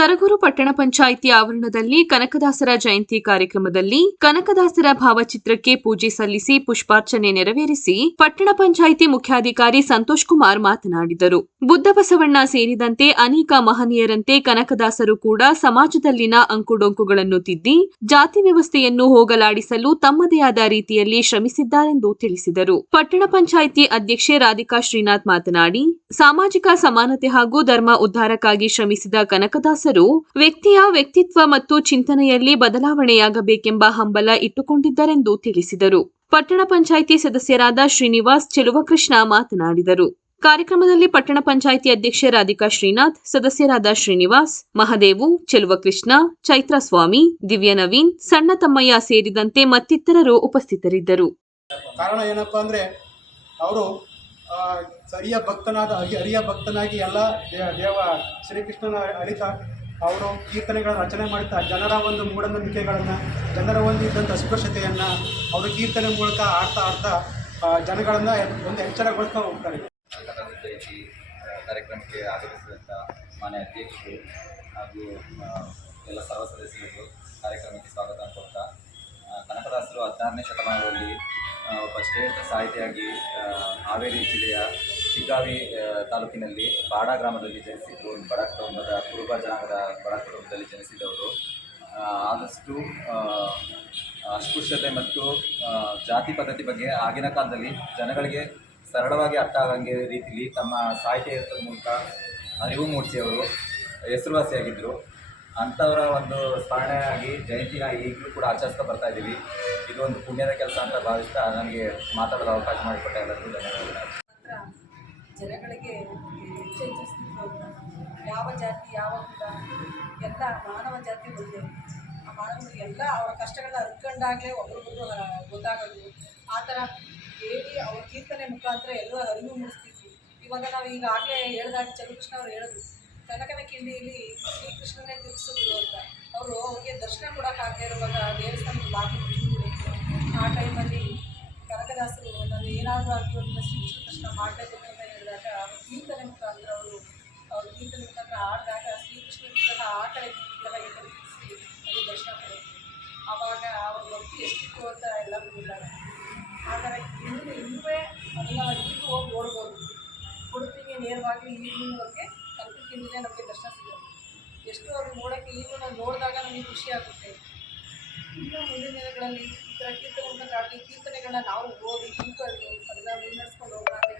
ಸರಗೂರು ಪಟ್ಟಣ ಪಂಚಾಯಿತಿ ಆವರಣದಲ್ಲಿ ಕನಕದಾಸರ ಜಯಂತಿ ಕಾರ್ಯಕ್ರಮದಲ್ಲಿ ಕನಕದಾಸರ ಭಾವಚಿತ್ರಕ್ಕೆ ಪೂಜೆ ಸಲ್ಲಿಸಿ ಪುಷ್ಪಾರ್ಚನೆ ನೆರವೇರಿಸಿ ಪಟ್ಟಣ ಪಂಚಾಯಿತಿ ಮುಖ್ಯಾಧಿಕಾರಿ ಸಂತೋಷ್ ಕುಮಾರ್ ಮಾತನಾಡಿದರು. ಬುದ್ಧ ಬಸವಣ್ಣ ಸೇರಿದಂತೆ ಅನೇಕ ಮಹನೀಯರಂತೆ ಕನಕದಾಸರು ಕೂಡ ಸಮಾಜದಲ್ಲಿನ ಅಂಕುಡೊಂಕುಗಳನ್ನು ತಿದ್ದಿ ಜಾತಿ ವ್ಯವಸ್ಥೆಯನ್ನು ಹೋಗಲಾಡಿಸಲು ತಮ್ಮದೇ ಆದ ರೀತಿಯಲ್ಲಿ ಶ್ರಮಿಸಿದ್ದಾರೆಂದು ತಿಳಿಸಿದರು. ಪಟ್ಟಣ ಪಂಚಾಯಿತಿ ಅಧ್ಯಕ್ಷೆ ರಾಧಿಕಾ ಶ್ರೀನಾಥ್ ಮಾತನಾಡಿ, ಸಾಮಾಜಿಕ ಸಮಾನತೆ ಹಾಗೂ ಧರ್ಮ ಉದ್ಧಾರಕ್ಕಾಗಿ ಶ್ರಮಿಸಿದ ಕನಕದಾಸರು ವ್ಯಕ್ತಿಯ ವ್ಯಕ್ತಿತ್ವ ಮತ್ತು ಚಿಂತನೆಯಲ್ಲಿ ಬದಲಾವಣೆಯಾಗಬೇಕೆಂಬ ಹಂಬಲ ಇಟ್ಟುಕೊಂಡಿದ್ದರೆಂದು ತಿಳಿಸಿದರು. ಪಟ್ಟಣ ಪಂಚಾಯಿತಿ ಸದಸ್ಯರಾದ ಶ್ರೀನಿವಾಸ್, ಚೆಲುವಕೃಷ್ಣ ಮಾತನಾಡಿದರು. ಕಾರ್ಯಕ್ರಮದಲ್ಲಿ ಪಟ್ಟಣ ಪಂಚಾಯಿತಿ ಅಧ್ಯಕ್ಷೆ ರಾಧಿಕಾ ಶ್ರೀನಾಥ್, ಸದಸ್ಯರಾದ ಶ್ರೀನಿವಾಸ್, ಮಹದೇವು, ಚೆಲುವಕೃಷ್ಣ, ಚೈತ್ರಸ್ವಾಮಿ, ದಿವ್ಯ ನವೀನ್, ಸಣ್ಣ ತಮ್ಮಯ್ಯ ಸೇರಿದಂತೆ ಮತ್ತಿತರರು ಉಪಸ್ಥಿತರಿದ್ದರು. ಕಾರಣ ಏನಪ್ಪಾ ಅಂದ್ರೆ ಅವರು ಹರಿಯ ಭಕ್ತನಾಗಿ ಎಲ್ಲ ದೇವ ಶ್ರೀಕೃಷ್ಣನ ಅರಿತ ಅವರು ಕೀರ್ತನೆಗಳನ್ನು ರಚನೆ ಮಾಡ್ತಾ ಜನರ ಒಂದು ಮೂಢನಂಬಿಕೆಗಳನ್ನು, ಜನರ ಒಂದು ಇದ್ದಂಥ ಅಸ್ಪೃಶ್ಯತೆಯನ್ನು ಅವರು ಕೀರ್ತನೆ ಮೂಲಕ ಆಡ್ತಾ ಜನಗಳನ್ನು ಒಂದು ಎಚ್ಚರಗೊಳಿಸ್ತಾ ಹೋಗ್ತಾರೆ. ಜಯಂತಿ ಕಾರ್ಯಕ್ರಮಕ್ಕೆ ಆಗಮಿಸಿದಂಥ ಮಾನ್ಯ ಅಧ್ಯಕ್ಷರು ಹಾಗೂ ಎಲ್ಲ ಸರ್ವ ಸದಸ್ಯರಿಗೂ ಕಾರ್ಯಕ್ರಮಕ್ಕೆ ಸ್ವಾಗತ ಕೊಡ್ತಾ, ಕನಕದಾಸರು 16ನೇ ಶತಮಾನದಲ್ಲಿ ಒಬ್ಬ ಶ್ರೇಷ್ಠ ಸಾಹಿತಿಯಾಗಿ ಹಾವೇರಿ ಜಿಲ್ಲೆಯ ಶಿಗ್ಗಾವಿ ತಾಲೂಕಿನಲ್ಲಿ ಬಾಡ ಗ್ರಾಮದಲ್ಲಿ ಜನಿಸಿದರು. ಬಡ ಕುಟುಂಬದ ಕುರುಬ ಜನಾಂಗದ ಬಡ ಕುಟುಂಬದಲ್ಲಿ ಜನಿಸಿದವರು. ಆದಷ್ಟು ಅಸ್ಪೃಶ್ಯತೆ ಮತ್ತು ಜಾತಿ ಪದ್ಧತಿ ಬಗ್ಗೆ ಆಗಿನ ಕಾಲದಲ್ಲಿ ಜನಗಳಿಗೆ ಸರಳವಾಗಿ ಅರ್ಥ ಆಗಂಗೆ ರೀತಿಯಲ್ಲಿ ತಮ್ಮ ಸಾಹಿತ್ಯದ ಮೂಲಕ ಅರಿವು ಮೂಡಿಸಿಯವರು ಹೆಸರುವಾಸಿಯಾಗಿದ್ದರು. ಅಂಥವರ ಒಂದು ಸ್ಮರಣೆಯಾಗಿ ಜಯಂತಿನ ಈಗಲೂ ಕೂಡ ಆಚರಿಸ್ತಾ ಬರ್ತಾ ಇದ್ದೀವಿ. ಇದು ಒಂದು ಪುಣ್ಯದ ಕೆಲಸ ಅಂತ ಭಾವಿಸ್ತಾ ನನಗೆ ಮಾತಾಡೋದು ಅವಕಾಶ ಮಾಡಿಕೊಟ್ಟ ಎಲ್ಲರಿಗೂ ಧನ್ಯವಾದಗಳು. ಜನಗಳಿಗೆ ಯಾವ ಜಾತಿ ಯಾವ ಕುಲ ಎಲ್ಲ ಮಾನವ ಜಾತಿ ಒಂದೇ. ಆ ಮಾನವರು ಎಲ್ಲ ಅವರ ಕಷ್ಟಗಳನ್ನ ಅರ್ಕೊಂಡಾಗಲೇ ಒಬ್ರಿಗೊಬ್ರು ಗೊತ್ತಾಗೋದು. ಆ ಥರ ಹೇಳಿ ಅವ್ರ ಕೀರ್ತನೆ ಮುಖಾಂತರ ಎಲ್ಲರೂ ಅರಿವು ಮೂಡಿಸ್ತಿದ್ವಿ. ಇವಾಗ ನಾವು ಈಗಾಗಲೇ ಹೇಳಿದಾಗ ಚೆಲುವಕೃಷ್ಣ ಅವರು ಹೇಳಿದ್ರು, ಕನಕನ ಕಿಂಡಿಯಲ್ಲಿ ಶ್ರೀಕೃಷ್ಣನೇ ತಿರ್ಸಿದ್ರು ಅಂತ. ಅವರು ಅವ್ರಿಗೆ ದರ್ಶನ ಕೊಡೋಕ್ಕಾಗದೇ ಇರುವಾಗ ದೇವಸ್ಥಾನದ ಬಾಗಿಲು ಮುಚ್ಚಿದ್ರು. ಆ ಟೈಮಲ್ಲಿ ಕನಕದಾಸರು ನಾನು ಏನಾದರೂ ಆಗಲಿ ಒಂದು ಶ್ರೀಕೃಷ್ಣ ಮಾಡಬೇಕು ಅಂತ ಹೇಳಿದಾಗ ಕೀರ್ತನೆ ಮುಖಾಂತರ ಅವ್ರ ಕೀರ್ತನೆ ಮುಖಾಂತರ ಆಡಿದಾಗ ಶ್ರೀಕೃಷ್ಣ ಆ ಕಡೆ ತಿರ್ಗಿದಾಗ ಈ ಕಡೆ ತಿರ್ಸಿ ಅದು ದರ್ಶನ ಕೊಡುತ್ತೆ. ಆವಾಗ ಅವ್ರ ಭಕ್ತಿ ಎಷ್ಟಿತ್ತು ಅಂತ ಎಲ್ಲರಿಗೂ ಗೊತ್ತಾಗ. ಆ ಥರ ಇನ್ನೂ ಅದನ್ನು ಈಗಲೂ ಹೋಗಿ ನೋಡ್ಬೋದು. ಉಡುಪಿಗೆ ನೇರವಾಗಿ ಈಗಿನವರೆಗೆ ಕನಕಕ್ಕಿಂದಲೇ ನಮಗೆ ದರ್ಶನ ಸಿಗೋದು. ಎಷ್ಟು ಅದು ನೋಡೋಕ್ಕೆ ಈಗಲೂ ನಾವು ನೋಡಿದಾಗ ನಮಗೆ ಖುಷಿ ಆಗುತ್ತೆ. ಇನ್ನೂ ಮುಂದಿನ ದಿನಗಳಲ್ಲಿ ಈ ಥರ ಕೀರ್ತನೆ ಮುಖಾಂತರ ಕೀರ್ತನೆಗಳನ್ನ ನಾವು ಓದಿ ತಿಳ್ಕೊಂಡು ಅದನ್ನು ಮುನ್ನಡೆಸ್ಕೊಂಡು ಹೋಗೋಣ ಅಂತ